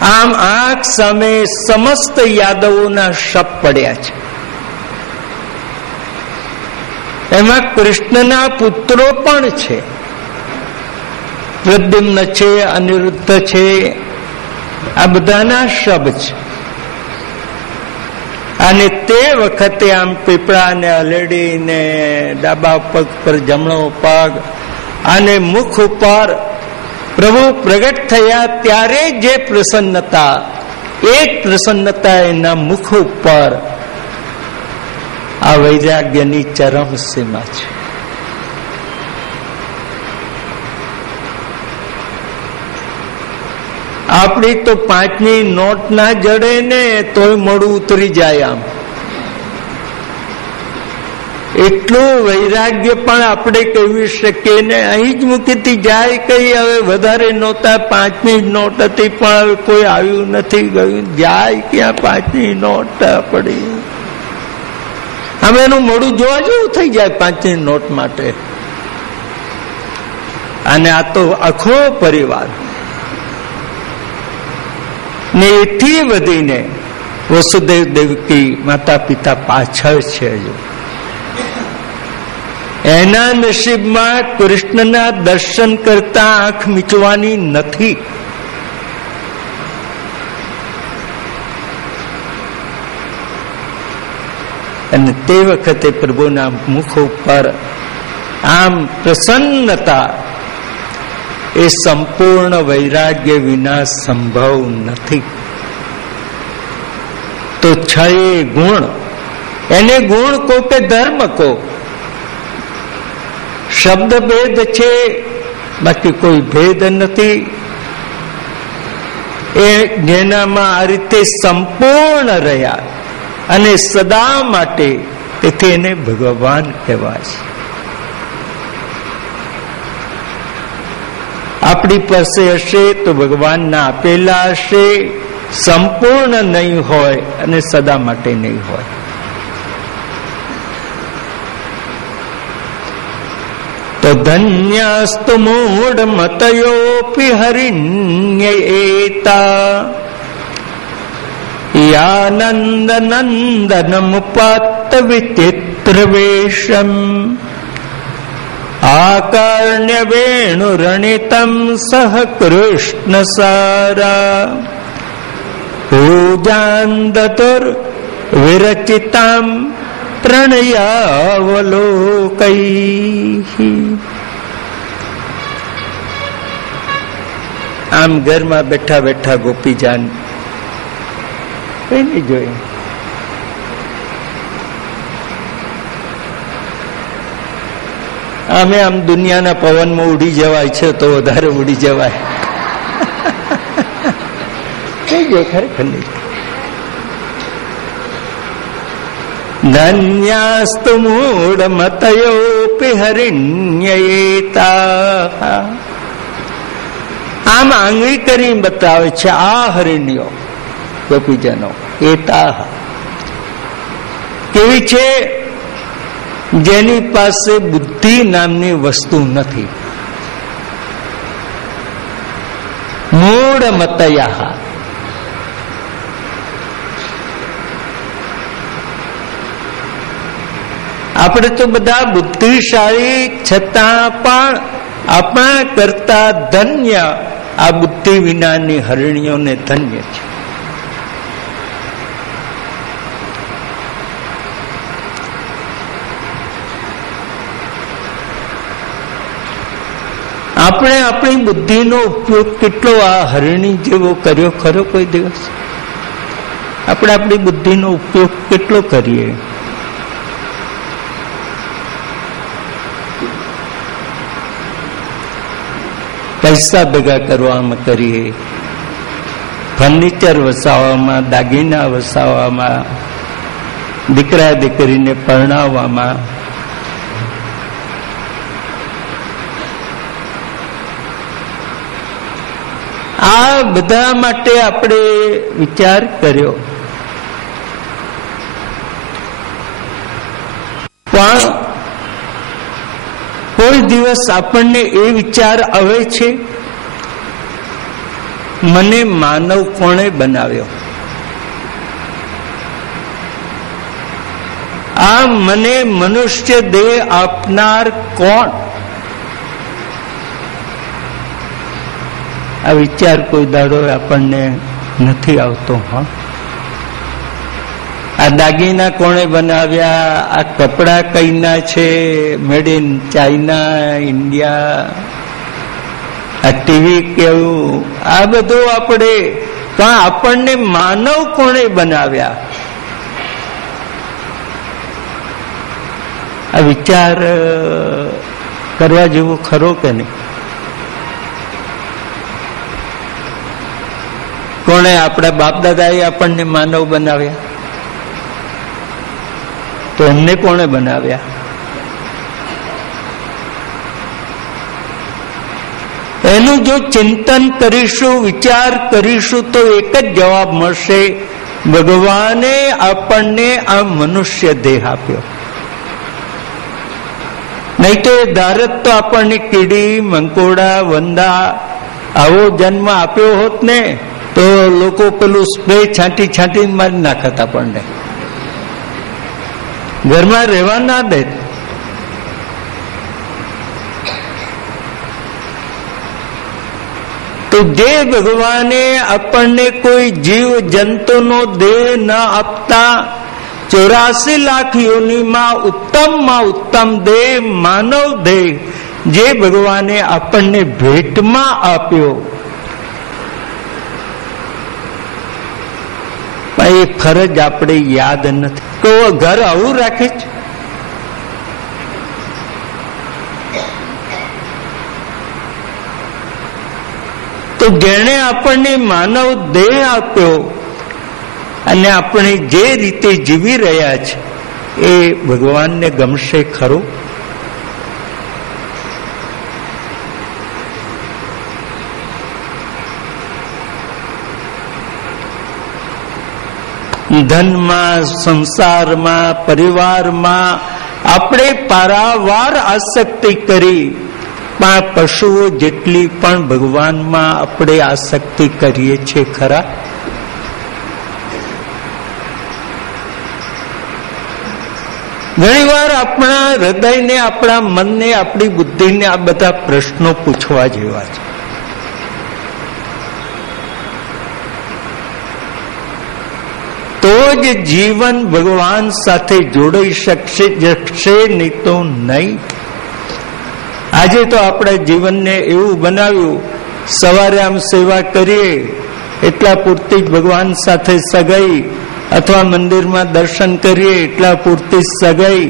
આમ આંખ સામે સમસ્ત યાદવોના શપ પડ્યા છે. એમાં કૃષ્ણના પુત્રો પણ છે. પ્રદ્યુમ્ન છે, અનિરુદ્ધ છે, આ બધાના શબ છે. અને તે વખતે આમ પીપળાને હલેડીને ડાબા પગ પર જમણો પગ અને મુખ ઉપર પ્રભુ પ્રગટ થયા ત્યારે જે પ્રસન્નતા, એ પ્રસન્નતા એના મુખ ઉપર આ વૈરાગ્યની ચરમ સીમા છે. આપણી તો 5ની નોટ ના જડે ને તોય મોડું ઉતરી જાય. આમ એટલું વૈરાગ્ય પણ આપણે કહી શકીએ ને. અહીં જ મૂકીથી જાય કઈ, હવે વધારે નહોતા, 5ની નોટ હતી પણ હવે કોઈ આવ્યું નથી, ગયું જાય ક્યાં 5ની નોટ પડી. આમ એનું મોડું જોવા જેવું થઈ જાય 5ની નોટ માટે. અને આ તો આખો પરિવાર ને એથી વધીને વસુદેવ દેવકી માતા પિતા પાછળ છે. હજુ એના નસીબમાં કૃષ્ણના દર્શન કરતા આંખ મીચવાની નથી. અને તે વખતે પ્રભુના મુખ ઉપર આમ પ્રસન્નતા એ સંપૂર્ણ વૈરાગ્ય વિના સંભવ નથી. તો છ ગુણ, એને ગુણ કો કે ધર્મ કો, શબ્દ ભેદ છે, બાકી કોઈ ભેદ નથી. એ જેનામાં આ રીતે સંપૂર્ણ રહ્યા અને સદા માટે, તેથી એને ભગવાન કહેવાય છે. આપણી પાસે હશે તો ભગવાનના આપેલા હશે, સંપૂર્ણ નહીં હોય અને સદા માટે નહીં હોય. તો ધન્યસ્તુ મૂઢ મતયોપી હરિણ્યેતા યાનંદ નંદન મુપાત્ત વિચિત્ર વેશમ આકર્ણ્ય વેણુરણિતમ સહ કૃષ્ણ સારા પૂજાંદતુર વિરચિતામ પ્રણયાવલોકૈ. આમ ઘરમાં બેઠા બેઠા ગોપીજાન કઈ નહીં જોઈ. અમે આમ દુનિયાના પવનમાં ઉડી જવાય છે તો વધારે ઉડી જવાય. કઈ ગયો ખરેખર નહીં. ધન્યાસ્તુ મૂઢ મતયોપી હરિણ્યેતા. આમ આંગળી કરી બતાવે છે આ હરિણ્યો ગોપીજનો. એતા કેવી છે? જેની પાસે બુદ્ધિ નામની વસ્તુ નથી. મૂઢ મતયા, આપણે તો બધા બુદ્ધિશાળી છતાં પણ આપણા કરતા ધન્ય આ બુદ્ધિ વિનાની હરિણીઓને ધન્ય છે. આપણે આપણી બુદ્ધિનો ઉપયોગ કેટલો આ હરિણી જેવો કર્યો ખરો કોઈ દિવસ? આપણે આપણી બુદ્ધિનો ઉપયોગ કેટલો કરીએ? પૈસા ભેગા કરવામાં કરીએ, ફર્નિચર વસાવવામાં, દાગીના વસાવવામાં, દીકરા દીકરીને પરણાવવામાં. આ બધા માટે આપણે વિચાર કર્યો, પણ કોઈ દિવસ આપણને એ વિચાર આવે છે મને માનવ કોણે બનાવ્યો? આ મને મનુષ્ય દેહ આપનાર કોણ? આ વિચાર કોઈ દાડો આપણને નથી આવતો. હા, આ દાગીના કોણે બનાવ્યા? આ કપડા કઈના છે? Made in China, India. આ ટીવી કેવું? આ બધું આપણે પણ આપણને માનવ કોણે બનાવ્યા? આ વિચાર કરવા જેવું ખરો કે નહીં? કોણે? આપણા બાપ દાદાએ આપણને માનવ બનાવ્યા, તો એમને કોણે બનાવ્યા? એનું જો ચિંતન કરીશું, વિચાર કરીશું, તો એક જ જવાબ મળશે. ભગવાને આપણને આ મનુષ્ય દેહ આપ્યો. નહીં તો એ ધારત તો આપણને કીડી, મંકોડા, વંદા આવો જન્મ આપ્યો હોત ને, તો લોકો પેલું સ્પ્રે છાંટી છાંટીને મારી નાખત આપણને, ઘરમાં રહેવા ના દે. તો જે ભગવાને આપણને કોઈ જીવ જંતુનો દેહ ન આપતા 84 લાખ યોનિમાં ઉત્તમ દેહ, માનવ દેહ જે ભગવાને આપણને ભેટમાં આપ્યો, એ ફરજ આપણે યાદ નથી. તો ઘર આવું રાખે છે? તો જેણે આપણને માનવ દેહ આપ્યો અને આપણે જે રીતે જીવી રહ્યા છે, એ ભગવાનને ગમશે ખરું? ધનમાં, સંસારમાં, પરિવારમાં આપણે પારાવાર આસક્તિ કરી, પણ પશુઓ જેટલી પણ ભગવાનમાં આપણે આસક્તિ કરીએ છીએ ખરા? ઘણીવાર આપણા હૃદયને, આપણા મનને, આપણી બુદ્ધિને આ બધા પ્રશ્નો પૂછવા જેવા છે. તો જ જીવન ભગવાન સાથે જોડાઈ શકશે, નહીં તો નહીં. આજે તો આપણા જીવનને એવું બનાવ્યું, સવારે આમ સેવા કરીએ એટલા પૂરતી જ ભગવાન સાથે સગાઈ, અથવા મંદિરમાં દર્શન કરીએ એટલા પૂરતી જ સગાઈ,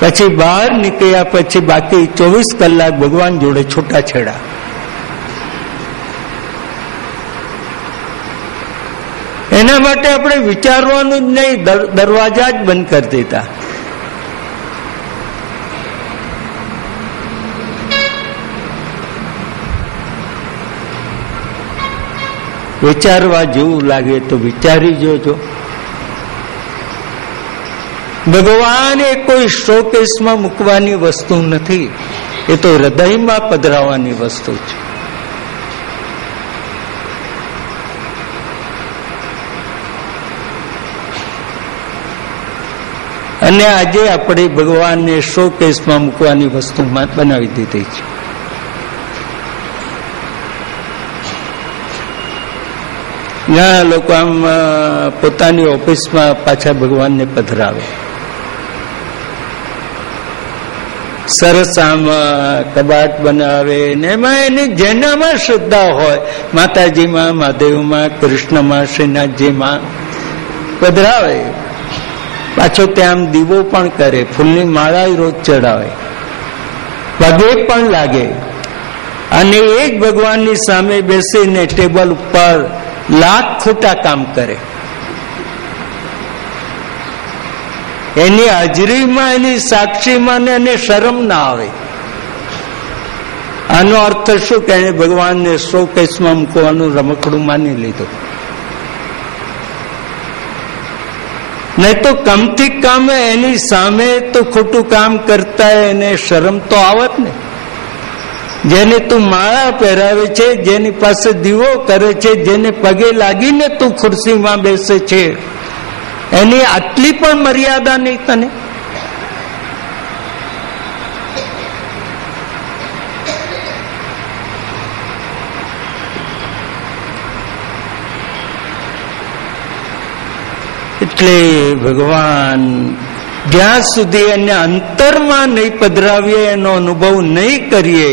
પછી બહાર નીકળ્યા પછી બાકી 24 કલાક ભગવાન જોડે છૂટાછેડા. એના માટે આપણે વિચારવાનું જ નહીં, દરવાજા જ બંધ કરી દીધા. વિચારવા જેવું લાગે તો વિચારી જોજો. ભગવાન એ કોઈ શોકેસમાં મૂકવાની વસ્તુ નથી, એ તો હૃદયમાં પધરાવવાની વસ્તુ છે. અને આજે આપણે ભગવાનને શોકેસમાં મૂકવાની વસ્તુ બનાવી દીધી છે. ઘણા લોકો આમ પોતાની ઓફિસમાં પાછા ભગવાનને પધરાવે, સરસ આમ કબાટ બનાવે, ને એમાં એની જેનામાં શ્રદ્ધા હોય, માતાજીમાં, મહાદેવમાં, કૃષ્ણમાં, શ્રીનાથજીમાં પધરાવે. પાછો ત્યાં આમ દીવો પણ કરે, ફૂલની માળા રોજ ચડાવે, પગે પણ લાગે, અને એ જ ભગવાનની સામે બેસીને ટેબલ ઉપર લાખ ખોટા કામ કરે. એની હાજરીમાં, એની સાક્ષીમાં એને શરમ ના આવે. આનો અર્થ શું કે એને ભગવાનને શોકેસમાં મૂકવાનું રમકડું માની લીધું. નહીં તો કમથી કમ એની સામે તો ખોટું કામ કરતા એને શરમ તો આવત ને. જેને તું માળા પહેરાવે છે, જેની પાસે દીવો કરે છે, જેને પગે લાગીને તું ખુરશીમાં બેસે છે, એની આટલી પણ મર્યાદા નહીં તને? એટલે ભગવાન જ્યાં સુધી એને અંતરમાં નહીં પધરાવીએ, એનો અનુભવ નહીં કરીએ,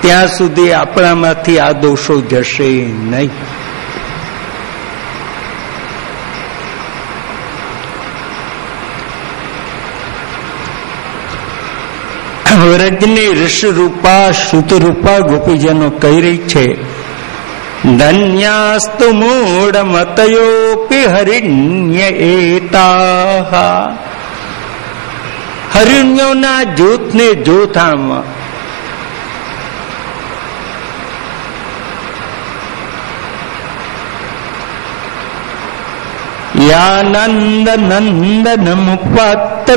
ત્યાં સુધી આપણામાંથી આ દોષો જશે નહીં. વ્રજની ઋષરૂપા શ્રુતરૂપા ગોપીજનો કહી રહી છે, ધન્યાસ્તુ મૂળ મતયોપી હરિણ્ય એતા. હરિણ્યોના જૂથને જૂથામાં યાનંદ નંદન મુપાત